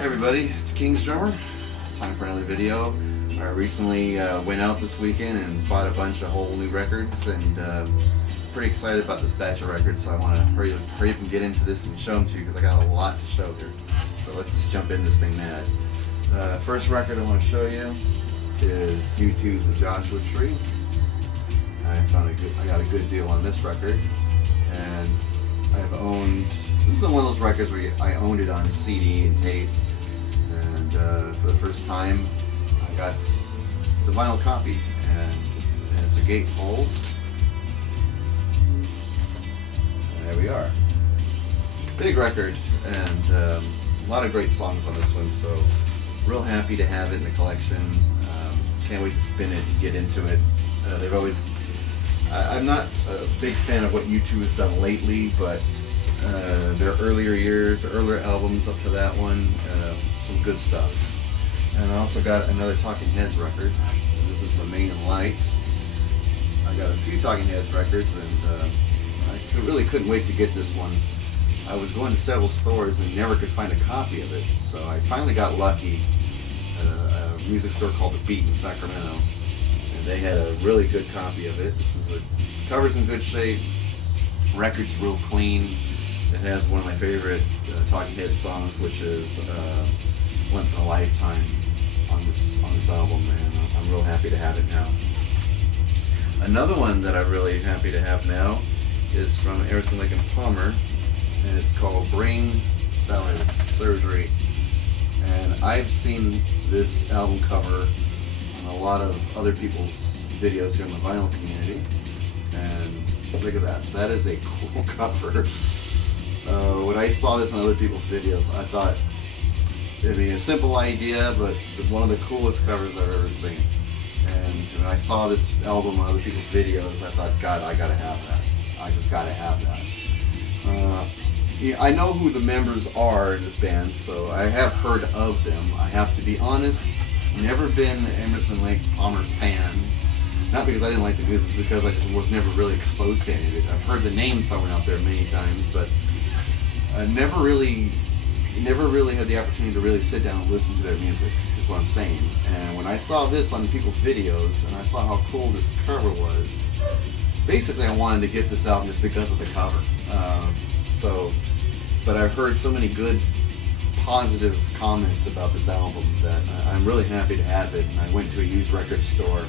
Hey everybody, it's King's Drummer. Time for another video. I recently went out this weekend and bought a bunch of whole new records, and pretty excited about this batch of records, so I want to hurry up and get into this and show them to you because I got a lot to show here. So let's just jump in this thing mad. First record I want to show you is U2's The Joshua Tree. I got a good deal on this record, and this is one of those records where I owned it on CD and tape, and for the first time I got the vinyl copy, and it's a gatefold. There we are. Big record, and a lot of great songs on this one, so real happy to have it in the collection. Can't wait to spin it and get into it. I'm not a big fan of what U2 has done lately, but their earlier years, their earlier albums up to that one, some good stuff. And I also got another Talking Heads record. This is Remain in Light. I got a few Talking Heads records, and I really couldn't wait to get this one. I was going to several stores and never could find a copy of it, so I finally got lucky at a music store called The Beat in Sacramento. And they had a really good copy of it. Cover's in good shape, record's real clean. It has one of my favorite Talking Heads songs, which is Once in a Lifetime on this album, and I'm real happy to have it now. Another one that I'm really happy to have now is from Emerson, Lake and Palmer, and it's called Brain Salad Surgery. And I've seen this album cover on a lot of other people's videos here in the vinyl community, and look at that. That is a cool cover. When I saw this on other people's videos, I thought it'd be a simple idea, but one of the coolest covers I've ever seen. And when I saw this album on other people's videos, I thought, God, I gotta have that. I just gotta have that. Yeah, I know who the members are in this band, so I have heard of them. I have to be honest, never been an Emerson, Lake Palmer fan. Not because I didn't like the music, it's because I just was never really exposed to any of it. I've heard the name thrown out there many times, but I never really had the opportunity to really sit down and listen to their music, is what I'm saying. And when I saw this on people's videos, and I saw how cool this cover was, basically I wanted to get this album just because of the cover. But I've heard so many good, positive comments about this album that I'm really happy to have it. And I went to a used record store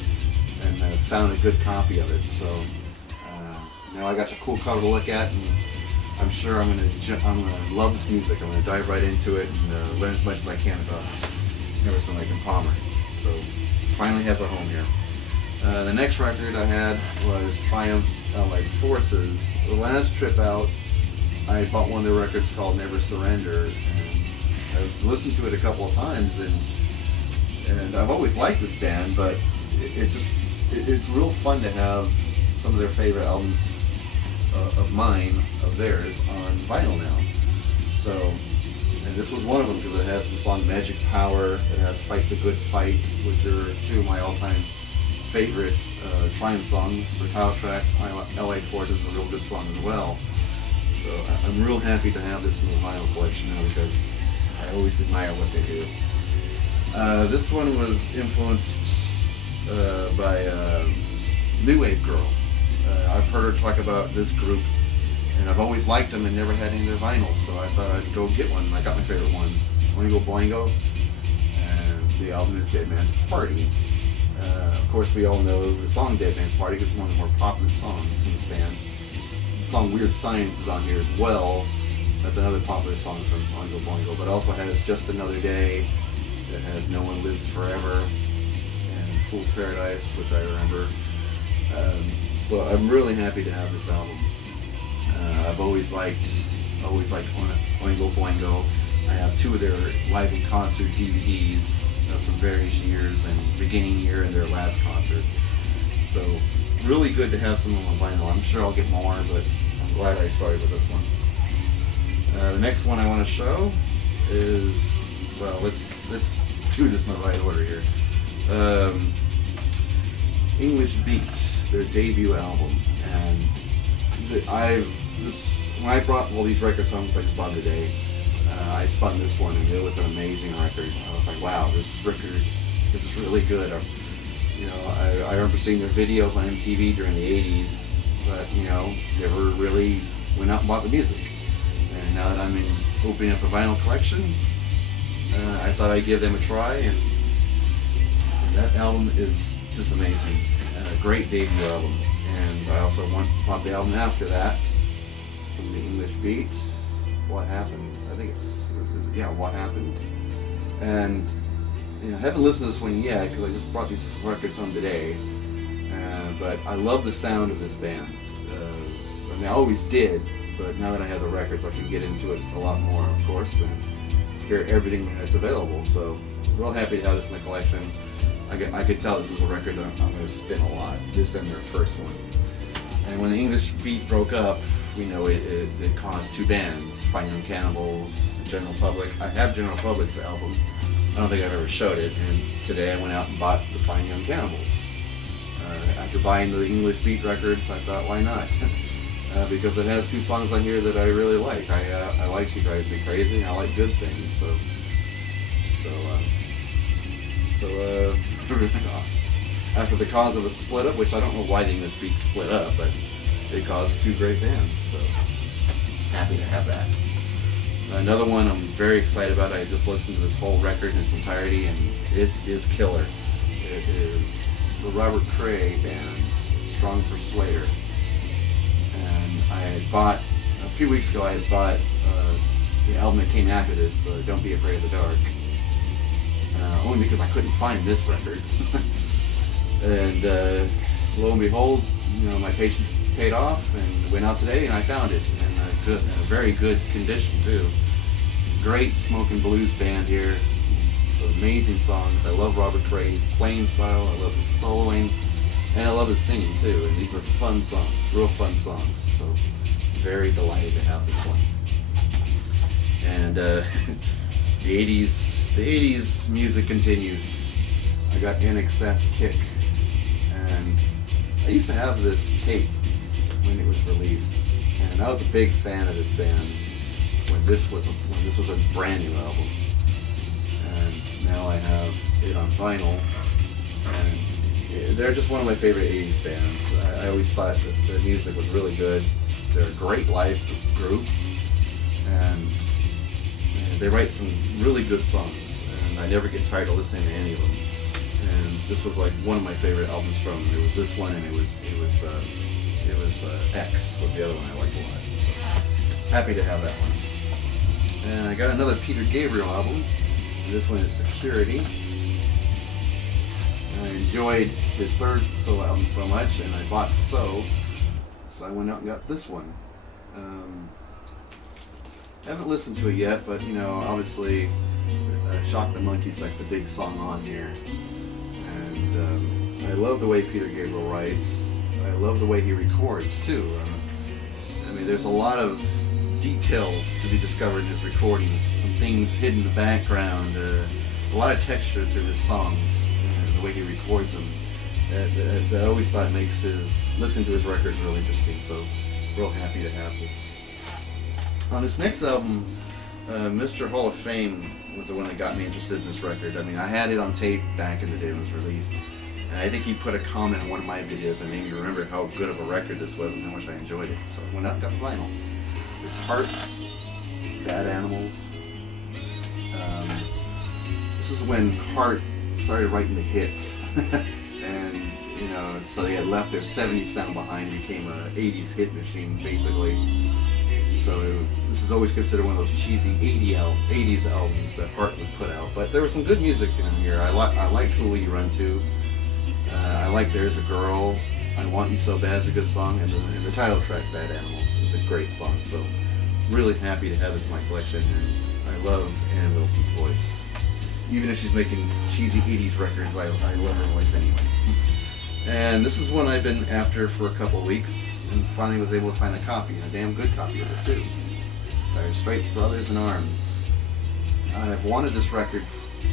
and found a good copy of it. So now I got the cool cover to look at, and I'm sure I'm gonna love this music. I'm gonna dive right into it and learn as much as I can about Emerson, Lake and Palmer. So finally has a home here. The next record I had was Triumph's Allied Forces. The last trip out, I bought one of their records called Never Surrender, and I've listened to it a couple of times, and I've always liked this band, but it's real fun to have some of their favorite albums of theirs on vinyl now. So, and this was one of them because it has the song Magic Power, it has Fight the Good Fight, which are two of my all-time favorite Triumph songs. The title track, Allied Forces, is a real good song as well. So I'm real happy to have this in the vinyl collection now because I always admire what they do. This one was influenced by New Wave Girl. I've heard her talk about this group, and I've always liked them and never had any of their vinyls, so I thought I'd go get one. I got my favorite one, Oingo Boingo, and the album is Dead Man's Party. Of course, we all know the song Dead Man's Party because it's one of the more popular songs in this band. The song Weird Science is on here as well. That's another popular song from Oingo Boingo, but also has Just Another Day, that has No One Lives Forever, and Fool's Paradise, which I remember. So I'm really happy to have this album. I've always liked Oingo Boingo. I have two of their live in concert DVDs from various years, and beginning year and their last concert. So really good to have some on vinyl. I'm sure I'll get more, but I'm glad I started with this one. The next one I want to show is, well, let's do this in the right order here. English Beat, their debut album, and when I brought all these records home, it's like Bob today. I spun this one, and it was an amazing record. I was like, wow, this record is really good. I remember seeing their videos on MTV during the 80s, but never really went out and bought the music. And now that I'm opening up a vinyl collection, I thought I'd give them a try, and that album is just amazing. A great debut album. And I also bought the album after that from the English Beat, What Happened. I think What Happened. And I haven't listened to this one yet because I just brought these records home today. But I love the sound of this band. I always did, but now that I have the records, I can get into it a lot more, of course, and hear everything that's available. So, real happy to have this in the collection. I could tell this is a record that I'm going to spin a lot. This and their first one. And when the English Beat broke up, it caused two bands, Fine Young Cannibals, General Public. I have General Public's album. I don't think I've ever showed it. And today I went out and bought the Fine Young Cannibals. After buying the English Beat records, I thought, why not? Because it has two songs on here that I really like. I like She Drives Me Crazy, and I like Good Things. So after the cause of a split up, which I don't know why the English Beat split up, but it caused two great bands. So happy to have that. Another one I'm very excited about. I just listened to this whole record in its entirety, and it is killer. It is the Robert Cray band, Strong Persuader. And I had bought, a few weeks ago, I had bought the album that came after this, Don't Be Afraid of the Dark. Only because I couldn't find this record. And lo and behold, my patience paid off, and went out today and I found it, in a very good condition too. Great smoke and blues band here. Some amazing songs. I love Robert Cray's playing style. I love his soloing, and I love his singing too. And these are fun songs, real fun songs. So very delighted to have this one. And the 80s music continues. I got INXS Kick, and I used to have this tape when it was released, and I was a big fan of this band when this was a brand new album. And now I have it on vinyl, and they're just one of my favorite 80s bands. I always thought that their music was really good. They're a great live group, and they write some really good songs, and I never get tired of listening to any of them. And this was like one of my favorite albums from them. It was this one, and it was X was the other one I liked a lot. So happy to have that one. And I got another Peter Gabriel album. And this one is Security. I enjoyed his third solo album so much, and I bought So I went out and got this one. Haven't listened to it yet, but obviously Shock the Monkey's like the big song on here. And I love the way Peter Gabriel writes. I love the way he records too. There's a lot of detail to be discovered in his recordings. Some things hidden in the background. A lot of texture to his songs. The way he records them. That I always thought makes listening to his records really interesting. So, real happy to have this. On this next album, Mr. Hall of Fame was the one that got me interested in this record. I had it on tape back in the day when it was released. And I think he put a comment on one of my videos that made me remember how good of a record this was and how much I enjoyed it. So I went out and got the vinyl. It's Hearts, Bad Animals. This is when Heart started writing the hits. And, so they had left their 70s sound behind, became a 80s hit machine, basically. So this is always considered one of those cheesy 80s albums that Heart would put out. But there was some good music in here. I like Who Will You Run To? I like There's a Girl. I Want You So Bad is a good song. And the title track, Bad Animals, is a great song. So really happy to have this in my collection. And I love Ann Wilson's voice. Even if she's making cheesy 80s records, I love her voice anyway. And this is one I've been after for a couple of weeks, and finally was able to find a copy, and a damn good copy of it too. Dire Straits Brothers in Arms. I've wanted this record,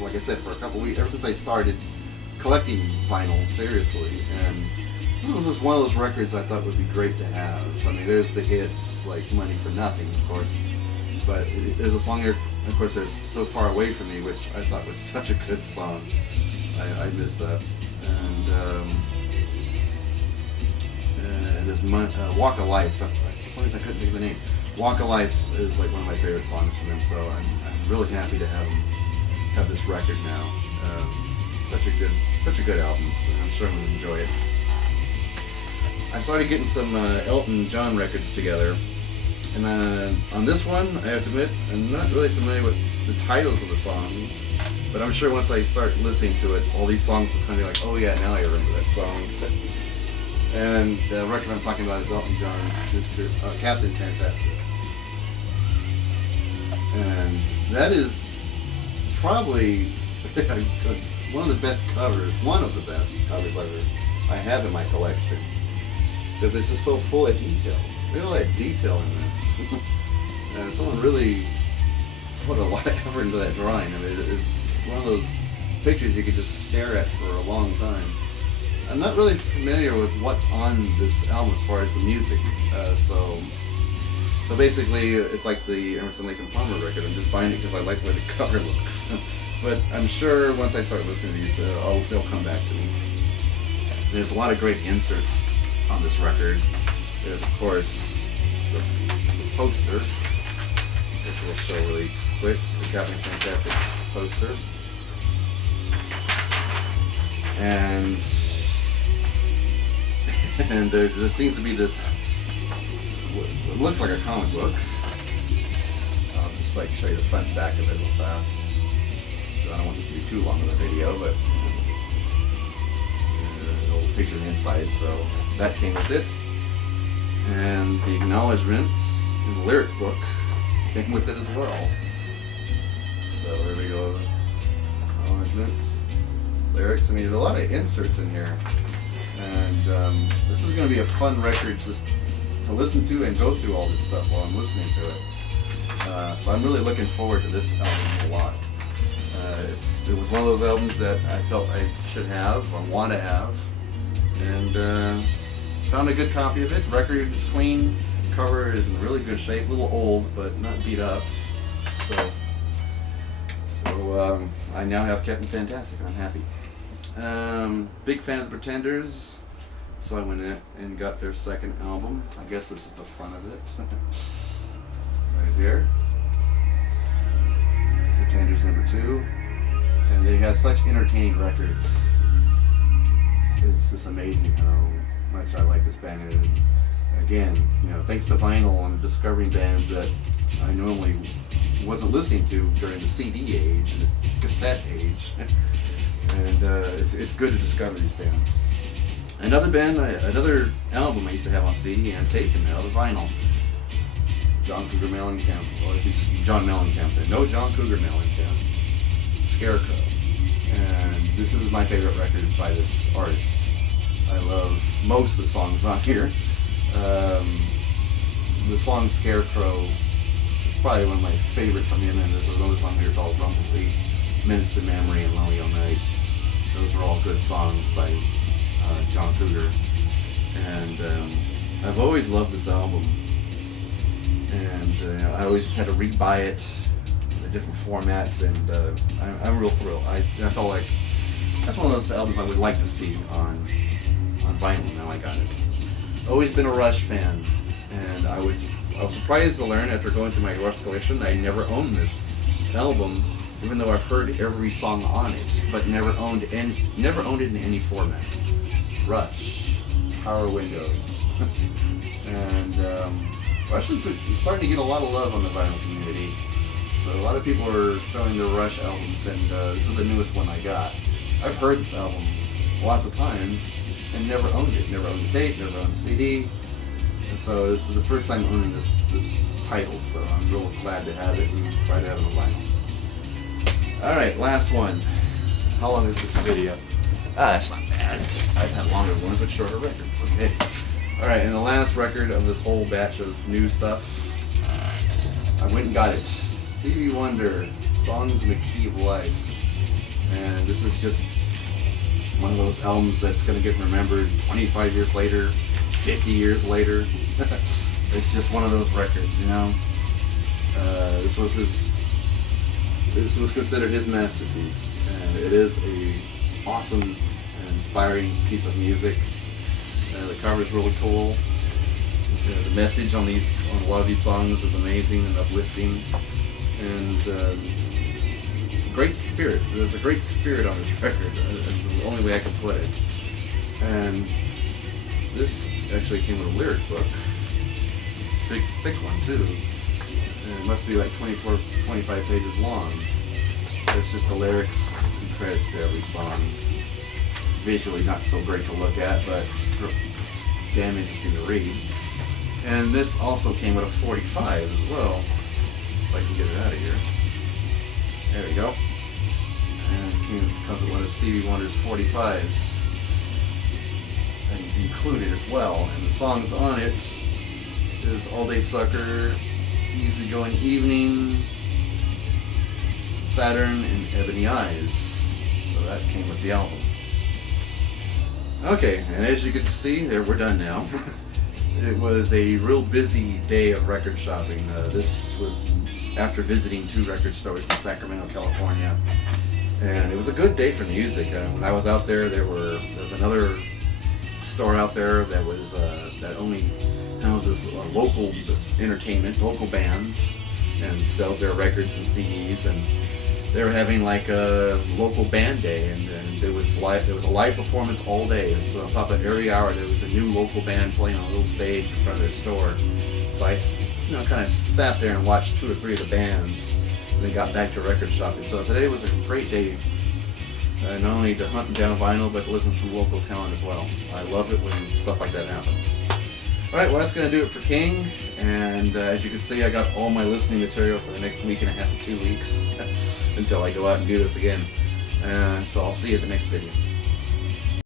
like I said, for a couple of weeks, ever since I started collecting vinyl seriously. And this was just one of those records I thought would be great to have. There's the hits, like Money for Nothing, of course. But there's a song here of course, there's So Far Away From Me, which I thought was such a good song. I miss that. And there's Walk of Life. For some reason I couldn't think of the name. Walk of Life is like one of my favorite songs from him, so I'm really happy to have this record now. Such a good album, so I'm sure I'm going to enjoy it. I started getting some Elton John records together, and on this one, I have to admit, I'm not really familiar with the titles of the songs, but I'm sure once I start listening to it, all these songs will kind of be like, oh yeah, now I remember that song. And the record I'm talking about is Elton John's Captain Fantastic. And that is probably one of the best covers I have in my collection. Because it's just so full of detail. Look at all that detail in this. And someone really put a lot of effort into that drawing. I mean, it's one of those pictures you could just stare at for a long time. I'm not really familiar with what's on this album as far as the music. So basically, it's like the Emerson, Lake and Palmer record. I'm just buying it because I like the way the cover looks. But I'm sure once I start listening to these, they'll come back to me. There's a lot of great inserts on this record. There's, of course, the poster. This will show really quick. The Captain Fantastic poster. And there seems to be this, it looks like a comic book. I'll just like show you the front and back of it real fast. I don't want this to be too long of a video, but a little picture of the inside, so that came with it. And the acknowledgments in the lyric book came with it as well. So there we go. Acknowledgments, lyrics. I mean, there's a lot of inserts in here. And this is going to be a fun record just to listen to and go through all this stuff while I'm listening to it. So I'm really looking forward to this album a lot. It was one of those albums that I felt I should have or want to have, and found a good copy of it. Record is clean, cover is in really good shape, a little old but not beat up. So I now have Captain Fantastic. I'm happy. Big fan of the Pretenders, so I went in and got their second album. I guess this is the front of it, right here. Pretenders #2, and they have such entertaining records. It's just amazing how much I like this band. And again, thanks to vinyl, I'm discovering bands that I normally wasn't listening to during the CD age and the cassette age. And it's good to discover these bands. Another album I used to have on CD and taken now, the vinyl. John Cougar Mellencamp, or is it just John Mellencamp there? No, John Cougar Mellencamp. Scarecrow. And this is my favorite record by this artist. I love most of the songs on here. The song Scarecrow is probably one of my favorite from him, and there's another song here called Rumblesee, Menace to Memory, and Lonely All Night. Those are all good songs by John Cougar. And I've always loved this album. And I always had to rebuy it in different formats, and I'm real thrilled. I felt like that's one of those albums I would like to see on vinyl. Now I got it. Always been a Rush fan, and I was surprised to learn after going through my Rush collection I never owned this album, even though I've heard every song on it, but never owned it in any format. Rush, Power Windows, and Rush is starting to get a lot of love on the vinyl community. So a lot of people are showing their Rush albums, and this is the newest one I got. I've heard this album lots of times and never owned it. Never owned the tape, never owned the CD. And so this is the first time owning this title, so I'm real glad to have it and glad to have it on vinyl. Alright, last one. How long is this video? It's not bad. I've had longer ones with shorter records, okay? Alright, and the last record of this whole batch of new stuff, I went and got it. Stevie Wonder, Songs in the Key of Life. And this is just one of those albums that's going to get remembered 25 years later, 50 years later. It's just one of those records, This was his this was considered his masterpiece, and it is a awesome and inspiring piece of music. The cover is really cool. The message on a lot of these songs is amazing and uplifting, and great spirit. There's a great spirit on this record. That's the only way I can put it. And this actually came with a lyric book, big thick one too. And it must be like 24, 25 pages long. It's just the lyrics and credits to every song. Visually not so great to look at, but damn interesting to read. And this also came with a 45 as well. If I can get it out of here. There we go. And it comes with one of Stevie Wonder's 45s and included as well. And the songs on it is All Day Sucker, Easy Going Evening, Saturn, and Ebony Eyes. So that came with the album. Okay, and as you can see, there we're done now. It was a real busy day of record shopping. This was after visiting 2 record stores in Sacramento, California, and it was a good day for music. When I was out there, there was another store out there that was that only houses local entertainment, local bands, and sells their records and CDs. And they were having like a local band day, and there was a live performance all day. So on top of every hour, there was a new local band playing on a little stage in front of their store. So I, kind of sat there and watched 2 or 3 of the bands, and then got back to record shopping. So today was a great day, not only to hunt down vinyl, but to listen to some local talent as well. I love it when stuff like that happens. Alright, well that's going to do it for King, and as you can see, I got all my listening material for the next week and a half to 2 weeks until I go out and do this again. So I'll see you at the next video.